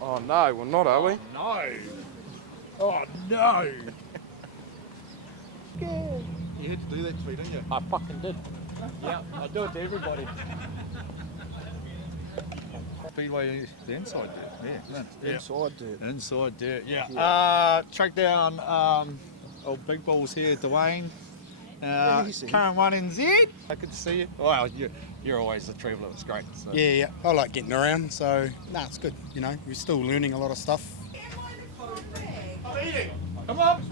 Oh no, we're not, are we? No. Oh no. You had to do that to me, didn't you? I fucking did. Yeah, I do it to everybody. Speedway, the inside dirt. Yeah. Inside dirt. Inside dirt, yeah. Track down old Big Balls here, Dwayne. Current 1NZ. I could see you. Well, you're always a traveller, it's great. So. Yeah, I like getting around, so it's good. You know, we're still learning a lot of stuff. I'm eating. Come on.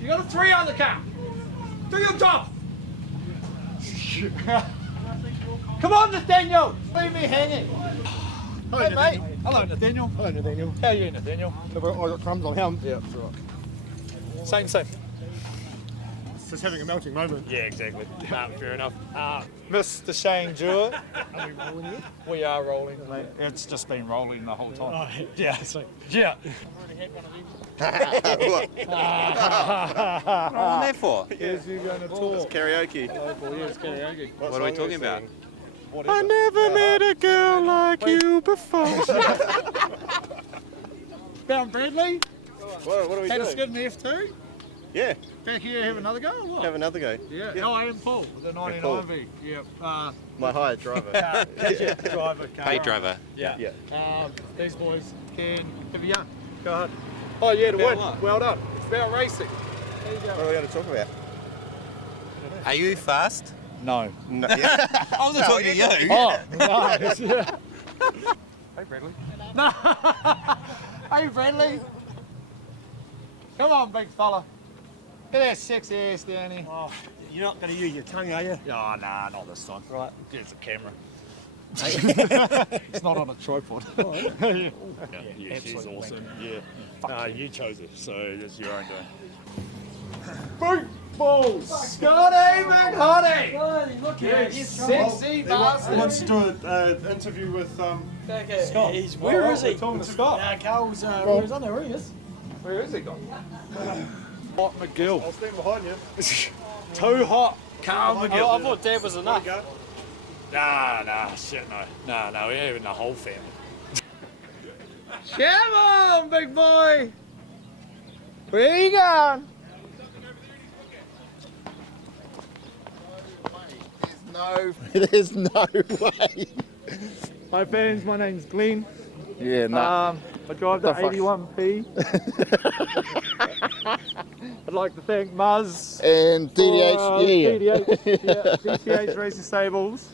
You got a 3 on the count. Do your job. Come on, Nathaniel. Leave me hanging. Hello, Hey, mate. Hello, Nathaniel. Hello, Nathaniel. How are you, Nathaniel? I got crumbs on him. Yeah, that's right. Same. Just having a melting moment. Yeah, exactly. Fair enough. Mr. Shane Jewett. Are we rolling here? We are rolling. Mate, it's just been rolling the whole time. Oh, Yeah. sweet. Yeah. What on there for? Yes, you're going to talk. Karaoke. Yes, karaoke. What are we talking about? I never met a girl like you before. Found Bradley. What are we Had a doing? skid in the F2. Yeah, Back here, have another go or what? have another go. Yeah. Oh, I am Paul, the 99V. Yep. My hired driver. Driver. Paid driver. Yeah. Yeah. These boys can have a yarn. Go ahead. Oh yeah, to win. Well done. It's about racing. There you What go. are we going to talk about? Are you fast? No. No, yeah. I wasn't talking to you. Oh, nice. Yeah. Hey, Bradley. No. Hey, Bradley. Come on, big fella. Get that sexy ass down here. Oh, you're not going to use your tongue, are you? Oh, nah, not this time. Right. It's a camera. It's not on a tripod. Yeah, She's awesome. Yeah. You chose it, so it's your own doing. Boot balls! Scotty McHoney! Bloody look You sexy bastard! Let's do an interview with Scott. Where is he? Talking to Scott. Carl's where is on there? Where he is? Where is he gone? Hot McGill. I'll stand behind you. Too hot. Carl McGill. I thought Dad was enough. Go. Nah, shit, no. No, we're having the whole family. Come on, big boy! Where you going? There's no way. Hi fans, my name's Glenn. Yeah, no. I drive the 81P. I'd like to thank Muzz. And DDH, DTH Racing Stables.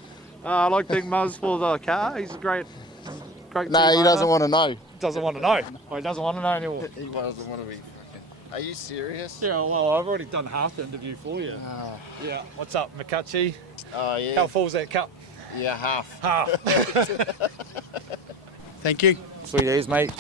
I'd like to thank Muzz for the car. He's a great No, team he owner. doesn't want to know. Doesn't want to know. Well, he doesn't want to know anymore. He doesn't want to be. Are you serious? Yeah, well, I've already done half the interview for you. Yeah. What's up, McCutchie? Oh, yeah. How full's that cup? Yeah, half. Half. Thank you. Sweet as, mate.